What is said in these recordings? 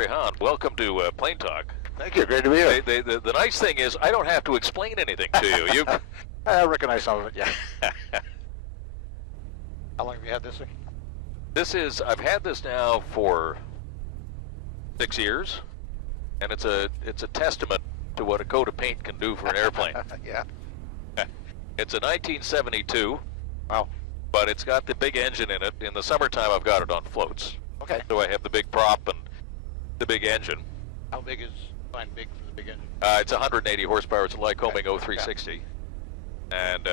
Laurie Hawn, welcome to Plane Talk. Thank you. Great to be here. The nice thing is I don't have to explain anything to you. I recognize some of it, yeah. How long have you had this thing? I've had this now for 6 years, and it's a testament to what a coat of paint can do for an airplane. Yeah. It's a 1972. Wow. But it's got the big engine in it. In the summertime, I've got it on floats. Okay. So I have the big prop and the big engine. How big is fine big for the big engine? It's 180 horsepower. It's a Lycoming 0360. And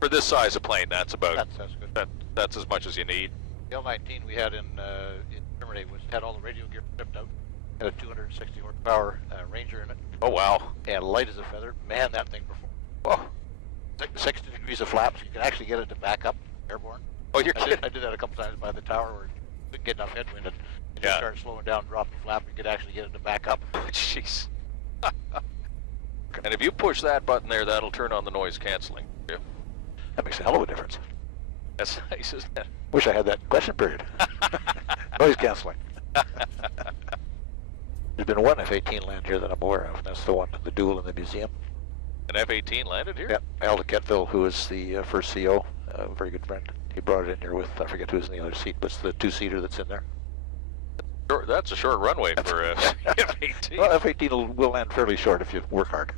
for this size of plane, that's about That's good. that's as much as you need. The L-19 we had in Germany had all the radio gear stripped out. Had a 260 horsepower Ranger in it. Oh wow! And light as a feather. Man, that thing performed. Oh, 60 degrees of flaps. You can actually get it to back up airborne. Oh, you're kidding! I did that a couple times by the tower where you couldn't get enough headwind and you start slowing down, drop the flap. You could actually get it to back up. Jeez. And if you push that button there, that'll turn on the noise canceling. Yeah. That makes a hell of a difference. That's nice, isn't it? Wish I had that question period. Noise canceling. There's been one F-18 land here that I'm aware of, and that's the one, the dual in the museum. An F-18 landed here? Yep. Al Kettville, who is the first CO, a very good friend. He brought it in here with, I forget who's in the other seat, but it's the two-seater that's in there. Sure, that's a short runway for F-18. Well, F-18 will land fairly short if you work hard.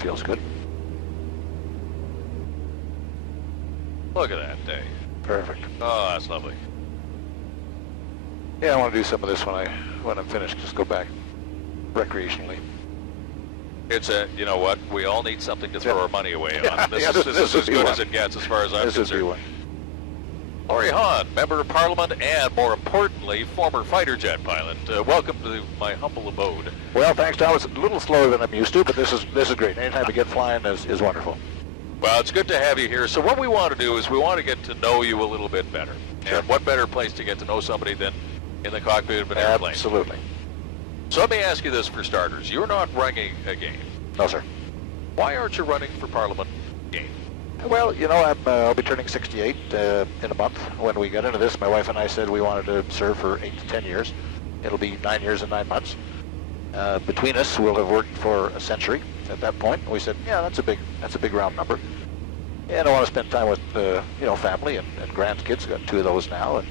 Feels good. Look at that day. Perfect. Oh, that's lovely. Yeah, I want to do some of this when I'm finished. Just go back recreationally. It's you know what? We all need something to throw our money away on. This is as good as it gets, as far as I'm concerned. Laurie Hawn, Member of Parliament, and more importantly, former fighter jet pilot. Welcome to my humble abode. Well, thanks, Tom. It's a little slower than I'm used to, but this is great. Anytime we get flying is wonderful. Well, it's good to have you here. So what we want to do is we want to get to know you a little bit better. Sure. And what better place to get to know somebody than in the cockpit of an airplane? Absolutely. So let me ask you this for starters. You're not running a game. No, sir. Why aren't you running for Parliament game? Well, you know, I'll be turning 68 in a month. When we got into this, my wife and I said we wanted to serve for 8 to 10 years. It'll be 9 years and 9 months. Between us, we'll have worked for a century at that point. And we said, yeah, that's a big round number. And I want to spend time with you know, family and grandkids. Got 2 of those now,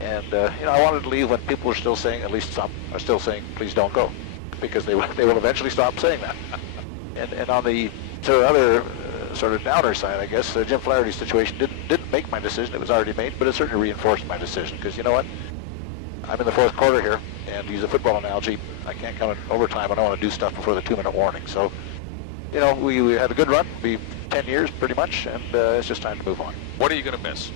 and you know, I wanted to leave when people were still saying, at least some are still saying, please don't go, because they will eventually stop saying that. And on the other sort of downer side, I guess, Jim Flaherty's situation didn't make my decision. It was already made, but it certainly reinforced my decision, because you know what? I'm in the 4th quarter here, and to use a football analogy, I can't count in overtime. I don't want to do stuff before the 2-minute warning. So, you know, we had a good run. It'll be 10 years pretty much, and it's just time to move on. What are you going to miss?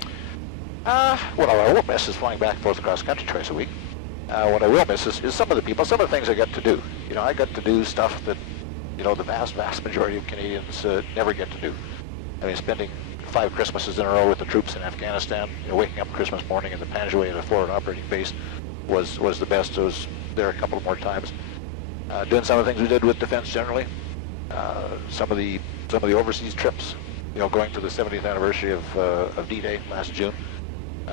What I won't miss is flying back and forth across country twice a week. What I will miss is some of the people, some of the things I got to do. You know, I got to do stuff that, you know, the vast majority of Canadians never get to do. I mean, spending 5 Christmases in a row with the troops in Afghanistan, you know, waking up Christmas morning in the Panjwai at a forward operating base was the best. I was there a couple more times. Doing some of the things we did with defense generally. Some of the overseas trips, you know, going to the 70th anniversary of D-Day last June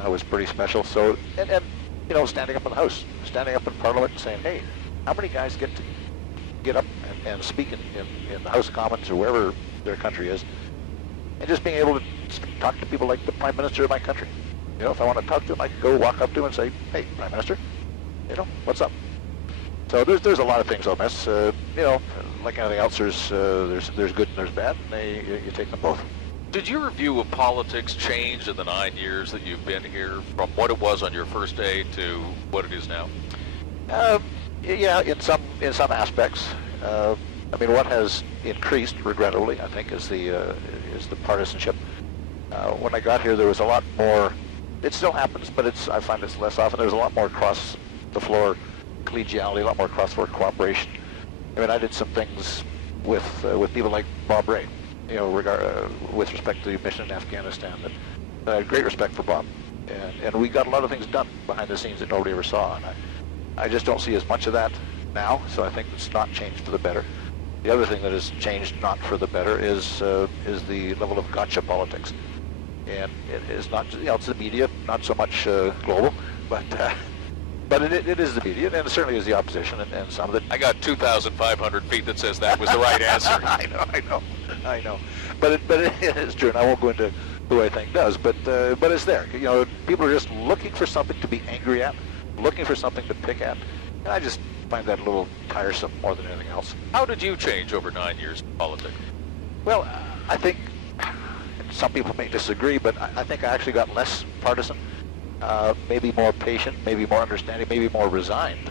was pretty special. So, and you know, standing up in the House, standing up in Parliament and saying, hey, how many guys get to get up and speak in the House of Commons or wherever their country is, and just being able to talk to people like the Prime Minister of my country. You know, if I want to talk to him, I can go walk up to him and say, hey, Prime Minister, you know, what's up? So there's a lot of things I'll miss. You know, like anything else, there's good and there's bad, and you take them both. Did your view of politics change in the 9 years that you've been here, from what it was on your first day to what it is now? Yeah, in some aspects. I mean, what has increased, regrettably, I think, is the partisanship. When I got here, there was a lot more. It still happens, but I find it's less often. There's a lot more across the floor collegiality, a lot more cross floor cooperation. I mean, I did some things with people like Bob Ray, you know, with respect to the mission in Afghanistan. That I had great respect for Bob, and we got a lot of things done behind the scenes that nobody ever saw. And I just don't see as much of that now, so I think it's not changed for the better. The other thing that has changed not for the better is the level of gotcha politics. And it is not, it's the media, not so much global, but it is the media, and it certainly is the opposition, and some of it. I got 2,500 feet that says that was the right answer. I know. But it is true, and I won't go into who I think does, but it's there. People are just looking for something to be angry at, looking for something to pick at, and I just find that a little tiresome more than anything else. How did you change over 9 years in politics? Well, I think some people may disagree, but I think I actually got less partisan, maybe more patient, maybe more understanding, maybe more resigned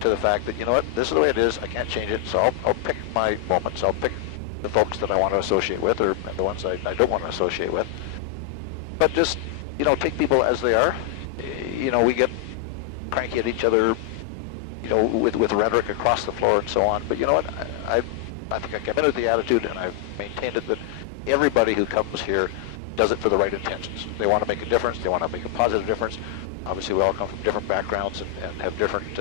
to the fact that, this is the way it is, I can't change it, so I'll pick my moments, I'll pick the folks that I want to associate with, or the ones I don't want to associate with. But just, take people as they are. We get cranky at each other, with rhetoric across the floor and so on. But you know what? I think I came in with the attitude, and I've maintained it, that everybody who comes here does it for the right intentions. They want to make a difference. They want to make a positive difference. Obviously, we all come from different backgrounds and have different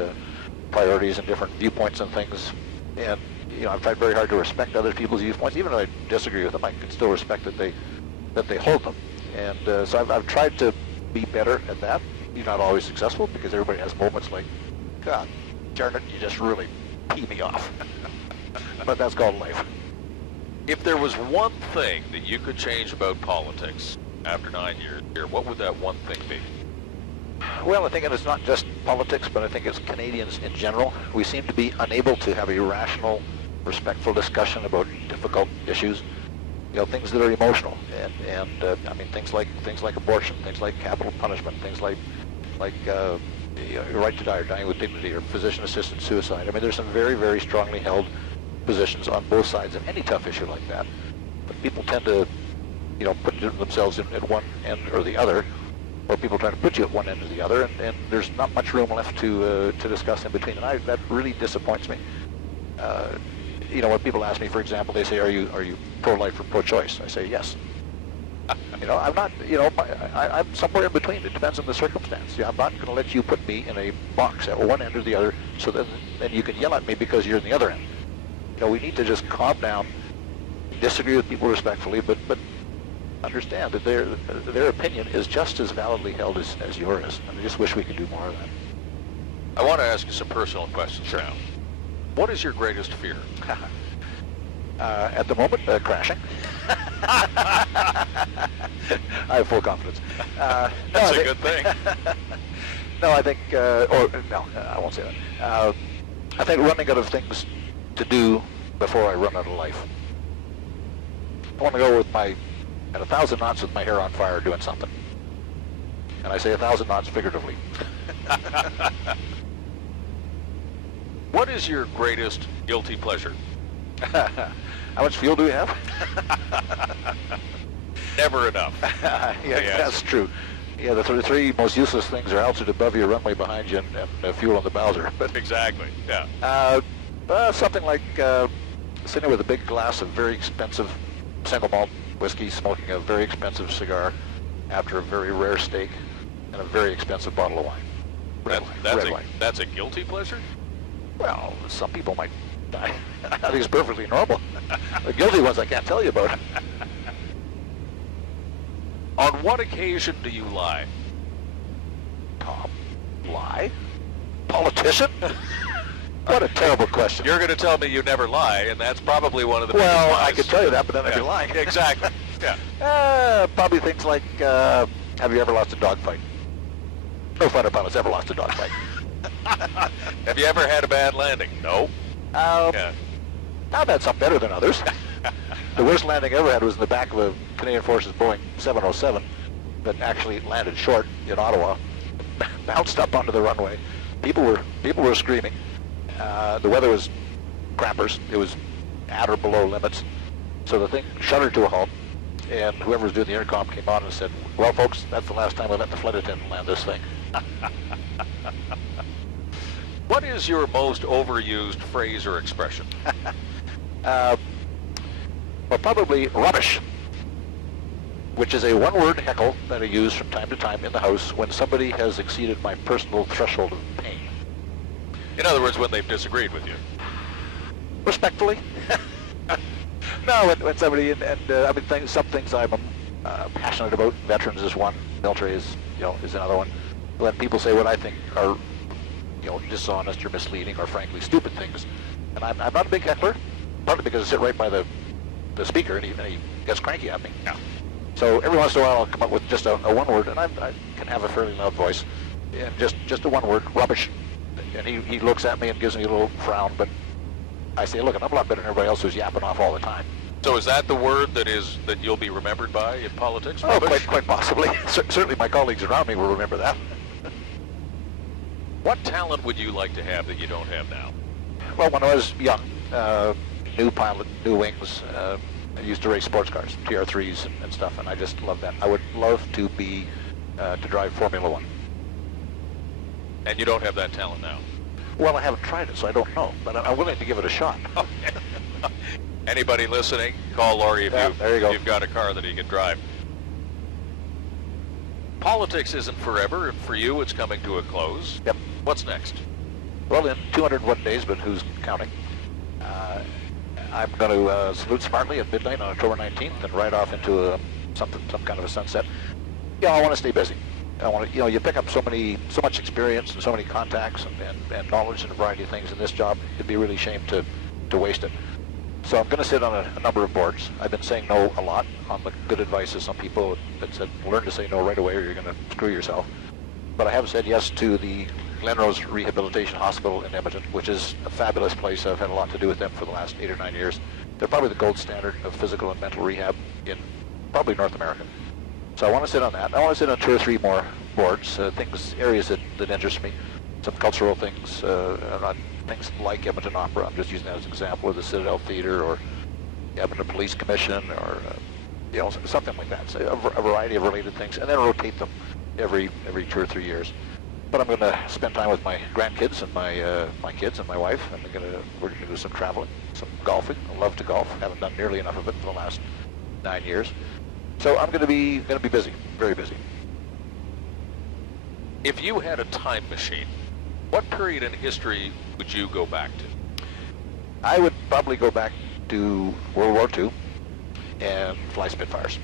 priorities and different viewpoints on things. And I've tried very hard to respect other people's viewpoints, even though I disagree with them. I can still respect that they hold them. And so I've tried to be better at that. You're not always successful, because everybody has moments like, God darn it, you just really pee me off. But that's called life. If there was one thing that you could change about politics after 9 years here, what would that one thing be? Well, I think it's not just politics, but I think it's Canadians in general. We seem to be unable to have a rational, respectful discussion about difficult issues. Things that are emotional, and things like abortion, things like capital punishment, things like your right to die or dying with dignity, or physician-assisted suicide. There's some very, very strongly held positions on both sides of any tough issue like that. But people tend to, put themselves in at one end or the other, or people try to put you at one end or the other, and there's not much room left to discuss in between. And that really disappoints me. When people ask me, for example, they say, are you pro-life or pro-choice? I say yes. I'm not, I'm somewhere in between. It depends on the circumstance. I'm not going to let you put me in a box at one end or the other, so then you can yell at me because you're in the other end. We need to just calm down, disagree with people respectfully, but understand that their opinion is just as validly held as yours. I just wish we could do more of that. I want to ask you some personal questions now. What is your greatest fear? At the moment, crashing. I have full confidence. That's a good thing. No, I think, I won't say that. I think running out of things to do before I run out of life. I want to go at 1,000 knots with my hair on fire doing something. And I say 1,000 knots figuratively. What is your greatest guilty pleasure? How much fuel do we have? Never enough. Yes. That's true. Yeah, the three most useless things are altitude above you, runway behind you, and fuel on the Bowser. But exactly, yeah. Something like sitting with a big glass of very expensive single malt whiskey, smoking a very expensive cigar after a very rare steak, and a very expensive bottle of wine. Red wine. That's a guilty pleasure? Well, some people might. I think it's perfectly normal. The guilty ones I can't tell you about. On what occasion do you lie? Tom, lie? Politician? What a terrible question. You're going to tell me you never lie, and that's probably one of the biggest lies. Well, I could tell you that, but then I'd be lying. Exactly. Yeah. Probably things like, have you ever lost a dogfight? No fighter pilot's ever lost a dogfight. Have you ever had a bad landing? No. Yeah. I've had some better than others. The worst landing I ever had was in the back of a Canadian Forces Boeing 707 that actually landed short in Ottawa, bounced up onto the runway. People were screaming. The weather was crappers. It was at or below limits. So the thing shuddered to a halt, and whoever was doing the intercom came on and said, "Well, folks, that's the last time we let the flight attendant land this thing." What is your most overused phrase or expression? Well, probably rubbish, which is a one-word heckle that I use from time to time in the house when somebody has exceeded my personal threshold of pain. In other words, when they've disagreed with you. Respectfully. No, when somebody, I mean, some things I'm passionate about. Veterans is one. Military is another one. When people say what I think are, dishonest or misleading or frankly stupid things, and I'm not a big heckler, partly because I sit right by the speaker and he gets cranky at me. Yeah. So every once in a while I'll come up with just a one word, and I can have a fairly loud voice, and just a one word, rubbish, and he looks at me and gives me a little frown, but I say, look, I'm a lot better than everybody else who's yapping off all the time. So is that the word that you'll be remembered by in politics? Oh, quite possibly. Certainly my colleagues around me will remember that. What talent would you like to have that you don't have now? Well, when I was young, new pilot, new wings, I used to race sports cars, TR3s and stuff, and I just loved that. I would love to to drive Formula One. And you don't have that talent now? Well, I haven't tried it, so I don't know, but I'm willing to give it a shot. Okay. Anybody listening, call Laurie if you've got a car that he can drive. Politics isn't forever, and for you it's coming to a close. Yep. What's next? Well, in 201 days, but who's counting? I'm going to salute smartly at midnight on October 19th and ride off into some kind of a sunset. I want to stay busy. I want to, you pick up so much experience and so many contacts and knowledge and a variety of things in this job. It'd be really a shame to waste it. So I'm going to sit on a number of boards. I've been saying no a lot on the good advice of some people that said, learn to say no right away or you're going to screw yourself. But I have said yes to the Glenrose Rehabilitation Hospital in Edmonton, which is a fabulous place. I've had a lot to do with them for the last 8 or 9 years. They're probably the gold standard of physical and mental rehab in probably North America. So I want to sit on that. I want to sit on 2 or 3 more boards, areas that interest me, some cultural things, things like Edmonton Opera. I'm just using that as an example, or the Citadel Theatre, or the Edmonton Police Commission, or something like that. So a variety of related things, and then rotate them every 2 or 3 years. But I'm going to spend time with my grandkids and my kids and my wife, and we're going to do some traveling, some golfing. I love to golf. Haven't done nearly enough of it for the last 9 years. So I'm going to be busy, very busy. If you had a time machine, what period in history would you go back to? I would probably go back to World War II and fly Spitfires.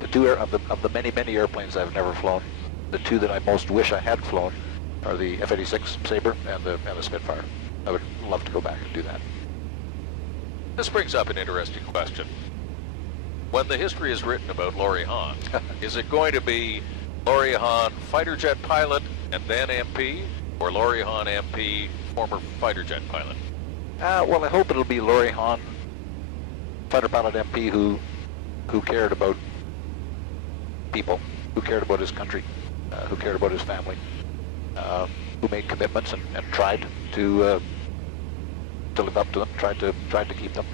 The two of the many airplanes I've never flown, the two that I most wish I had flown are the F-86 Sabre and the Spitfire. I would love to go back and do that. This brings up an interesting question. When the history is written about Laurie Hawn, is it going to be Laurie Hawn, fighter jet pilot, and then MP, or Laurie Hawn, MP, former fighter jet pilot? Well, I hope it'll be Laurie Hawn, fighter pilot MP, who cared about people, who cared about his country, who cared about his family, who made commitments and tried to live up to them, tried to keep them.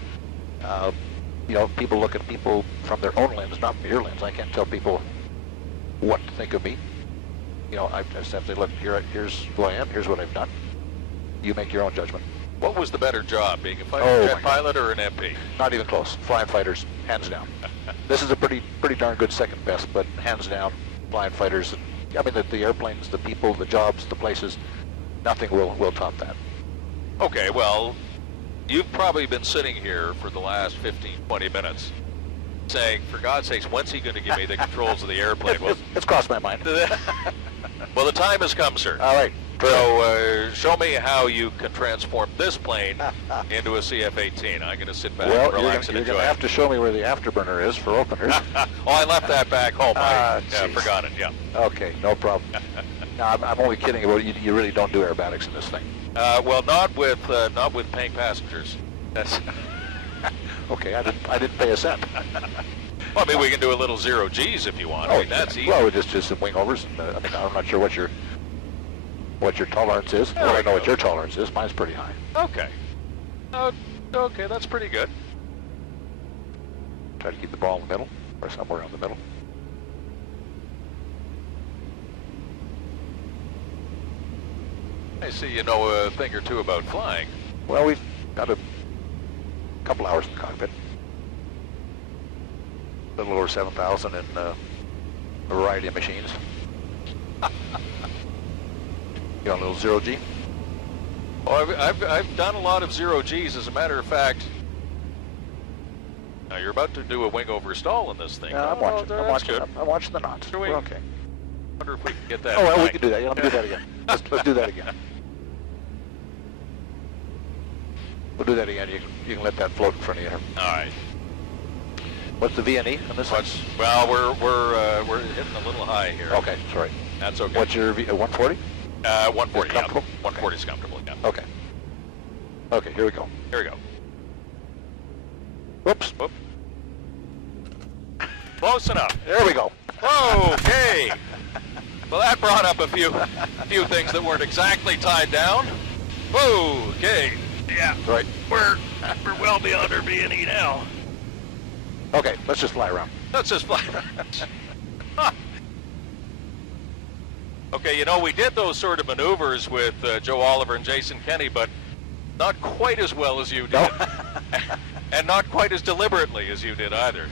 People look at people from their own lens, not from your lens. I can't tell people what to think of me. I just have to say, look, here's who I am, here's what I've done. You make your own judgment. What was the better job, being a fighter jet pilot or an MP? Not even close. Flying fighters, hands down. This is a pretty darn good second best, but hands down, flying fighters. I mean, the airplanes, the people, the jobs, the places, nothing will top that. Okay, well, you've probably been sitting here for the last 15, 20 minutes saying, for God's sakes, when's he going to give me the controls of the airplane? It's crossed my mind. Well, the time has come, sir. All right. So show me how you can transform this plane into a CF-18. I'm going to sit back and relax and you're enjoy going to have to show me where the afterburner is for openers. Oh, I left that back home. I forgot it, yeah. Okay, no problem. No, I'm only kidding about it. You really don't do aerobatics in this thing. Well, not with paying passengers. That's okay, I didn't pay a cent. Well, I mean, we can do a little 0 Gs if you want. I mean, that's easy. Well, just some wing overs. I mean, I'm not sure what your tolerance is. Well, I know what your tolerance is. Mine's pretty high. Okay. Okay, that's pretty good. Try to keep the ball in the middle, or somewhere in the middle. I see you know a thing or two about flying. Well, we've got a couple hours in the cockpit. A little over 7,000 in a variety of machines. You want a little 0 G? Oh, I've done a lot of zero Gs. As a matter of fact, now you're about to do a wing over stall in this thing. I'm watching. I'm watching the knots. We're okay. Wonder if we can get that. Oh, well, we can do that. Yeah, let me do that again. Let's do that again. We'll do that again. You can let that float in front of you. All right. What's the VNE on this one? Well, we're hitting a little high here. Okay, sorry. That's okay. What's your 140? 140. Yeah. Comfortable? 140 is comfortable. Yeah. Okay. Okay, here we go. Here we go. Whoops. Whoop. Close enough. There we go. Okay. Well, that brought up a few things that weren't exactly tied down. Okay. Yeah. Right. We're well beyond our B&E now. Okay, let's just fly around. Let's just fly around. Huh. Okay, you know, we did those sort of maneuvers with Joe Oliver and Jason Kenny, but not quite as well as you did. No. And not quite as deliberately as you did either.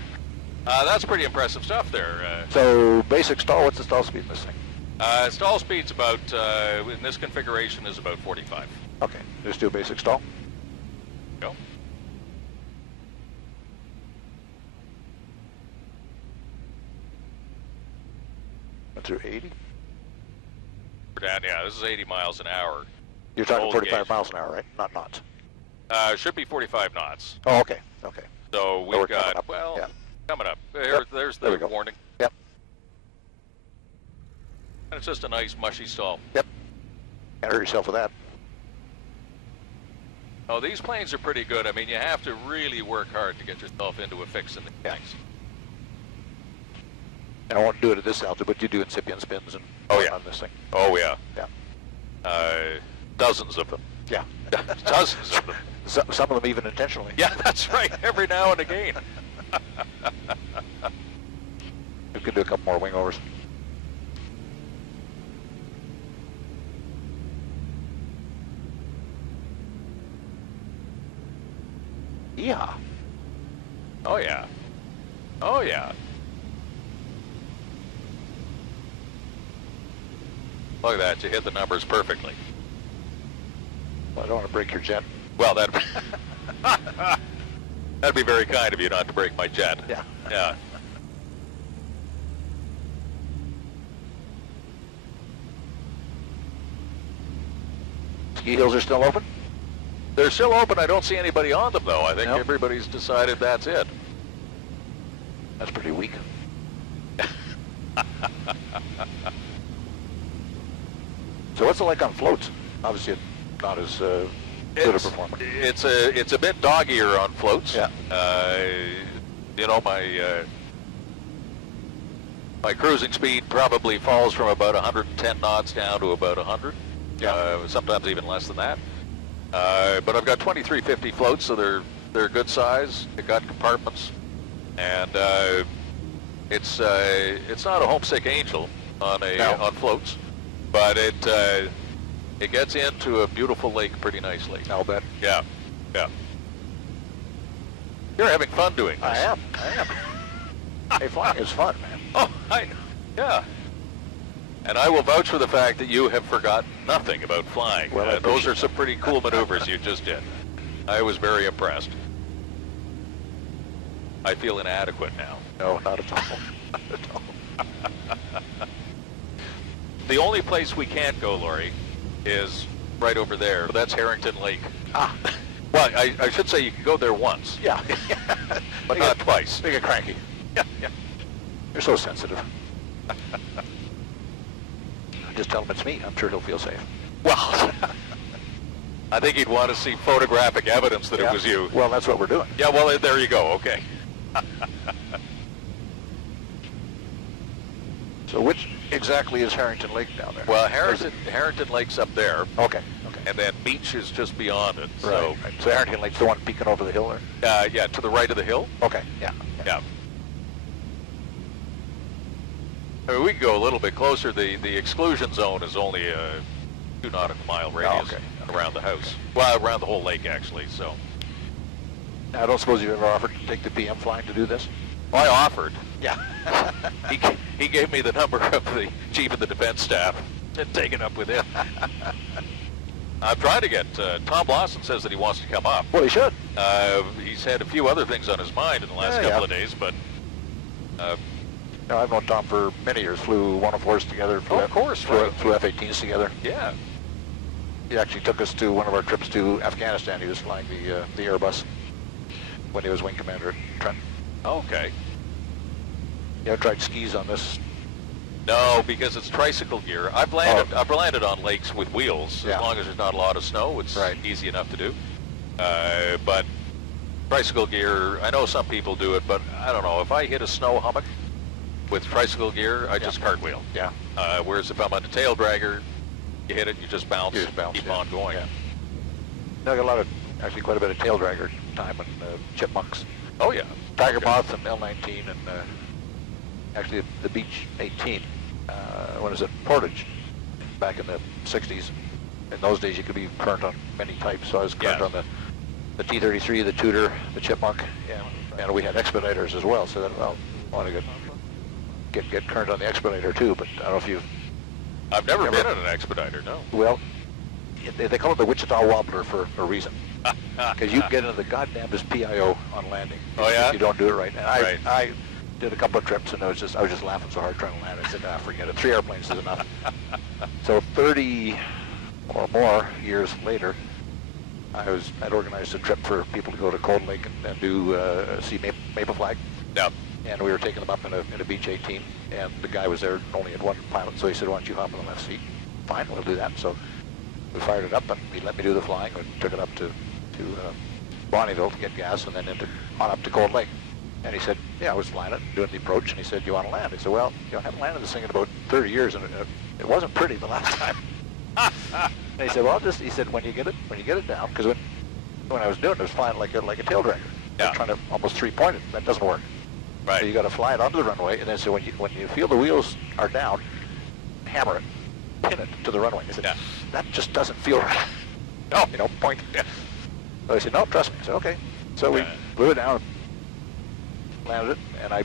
That's pretty impressive stuff there. So, basic stall, what's the stall speed in this thing? Stall speed's about, in this configuration, is about 45. Okay, just do a basic stall. Go. Went through 80. We're down, yeah, this is 80 miles an hour. You're talking Old 45 gauge. miles an hour, right? Not knots. Should be 45 knots. Oh, okay, okay. So we're we've coming got, up. well, Yeah. coming up. Yep. There's There the we go. warning. Yep. And it's just a nice mushy stall. Yep. Can't hurt yourself with that. Oh, these planes are pretty good. I mean, you have to really work hard to get yourself into a fix in these Yeah. things. And I won't do it at this altitude, but you do incipient spins and Oh, yeah. on this thing. Oh, yeah. Yeah. Dozens of them. Yeah. Dozens of them. Some of them even intentionally. Yeah, that's right. Every now and again. We could do a couple more wing overs. Yeah. Oh, yeah. Oh, yeah. Look at that. You hit the numbers perfectly. Well, I don't want to break your jet. Well, that'd be very kind of you not to break my jet. Yeah. Yeah. Ski hills are still open? They're still open. I don't see anybody on them, though. I think Nope. everybody's decided that's it. That's pretty weak. So what's it like on floats? Obviously, it's not as good a performance. It's a bit doggier on floats. Yeah. You know, my cruising speed probably falls from about 110 knots down to about 100. Yeah. Sometimes even less than that. But I've got 2350 floats, so they're good size. They've got compartments, and it's not a homesick angel on on floats, but it gets into a beautiful lake pretty nicely. I'll bet. Yeah, yeah. You're having fun doing this. I am. Hey, flying is fun, man. Oh, I know. Yeah. And I will vouch for the fact that you have forgotten nothing about flying. Well, I those appreciate are some pretty cool maneuvers you just did. I was very impressed. I feel inadequate now. No, not at all. Not at all. The only place we can't go, Laurie, is right over there. That's Harrington Lake. Ah. Well, I should say you can go there once. Yeah. But not twice. They get cranky. Yeah, yeah. You're so sensitive. Just tell him it's me. I'm sure he'll feel safe. Well, I think he'd want to see photographic evidence that Yeah. it was you. Well, that's what we're doing. Yeah, well, there you go. Okay. So which exactly is Harrington Lake down there? Well, Harrington Lake's up there, Okay. Okay. and then Beach is just beyond it. Right. So Harrington Lake's the one peeking over the hill there? Yeah, to the right of the hill. Okay. Yeah. Yeah. I mean, we can go a little bit closer. The exclusion zone is only a 2 nautical mile radius around the house. Well, around the whole lake, actually. So Now, I don't suppose you've ever offered to take the PM flying to do this? I offered. Yeah. He gave me the number of the chief of the defense staff and taken up with him. I'm trying to get, Tom Lawson says that he wants to come up. Well, he should. He's had a few other things on his mind in the last couple of days, but... No, I've known Tom for many years. Flew 104s together. Oh, of course, flew F-18s together. Yeah. He actually took us to one of our trips to Afghanistan. He was flying the Airbus when he was wing commander at Trenton. Okay. You ever tried skis on this? No, because it's tricycle gear. I've landed on lakes with wheels. Yeah. As long as there's not a lot of snow, it's easy enough to do. But tricycle gear, I know some people do it, but I don't know. If I hit a snow hummock with tricycle gear, I just cartwheel. Yeah. Whereas if I'm on the tail dragger, you hit it, you just bounce, keep on going. Yeah. I got actually quite a bit of tail dragger time and chipmunks. Oh yeah. Tiger moth and L-19 and actually the Beach 18. What is it? Portage. Back in the 60s. In those days you could be current on many types, so I was current on the T-33, the Tudor, the chipmunk, and we had expediters as well, so that, well, I want to get current on the expediter too, but I don't know if you've... I've never been in an expediter, no. Well, they call it the Wichita Wobbler for a reason. Because you get into the goddamnest PIO on landing. Oh, yeah? If you don't do it right. And I did a couple of trips, and I was just laughing so hard trying to land. I said, forget it. 3 airplanes is enough. So 30 or more years later, I'd organized a trip for people to go to Cold Lake and do see Maple Flag. Yep. And we were taking them up in a Beach 18, and the guy was there, only had one pilot, so he said, why don't you hop in the left seat? Fine, we'll do that. So we fired it up, and he let me do the flying. We took it up to Bonneville to get gas, and then on up to Cold Lake. And he said, yeah, I was flying it, doing the approach, and he said, you want to land? I said, well, I haven't landed this thing in about 30 years, and it wasn't pretty the last time. And he said, well, he said, when you get it down, because when I was doing it, I was flying like a tail dragger. Yeah. I was trying to almost 3-point it. That doesn't work. Right. So you got to fly it onto the runway, and then so when you feel the wheels are down, hammer it, pin it to the runway. I said, that just doesn't feel right. No, point. Yeah. So I said, no, trust me. I said, okay. So we blew it down, landed it, and I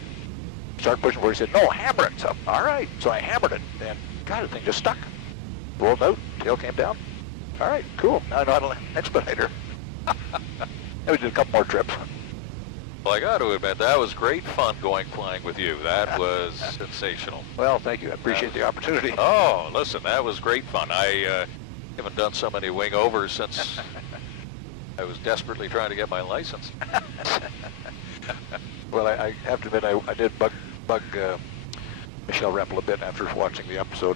started pushing forward. He said, no, hammer it. So, all right. So I hammered it, and God, the thing just stuck. Rolled out, tail came down. All right, cool. Now I know how to land an expediter. And we did a couple more trips. Well, I got to admit, that was great fun flying with you. That was sensational. Well, thank you. I appreciate the opportunity. Oh, listen, that was great fun. I haven't done so many wing overs since I was desperately trying to get my license. Well, I have to admit, I did bug Michelle Rempel a bit after watching the episode.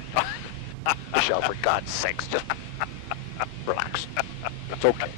Michelle, for God's sakes, just relax. It's okay.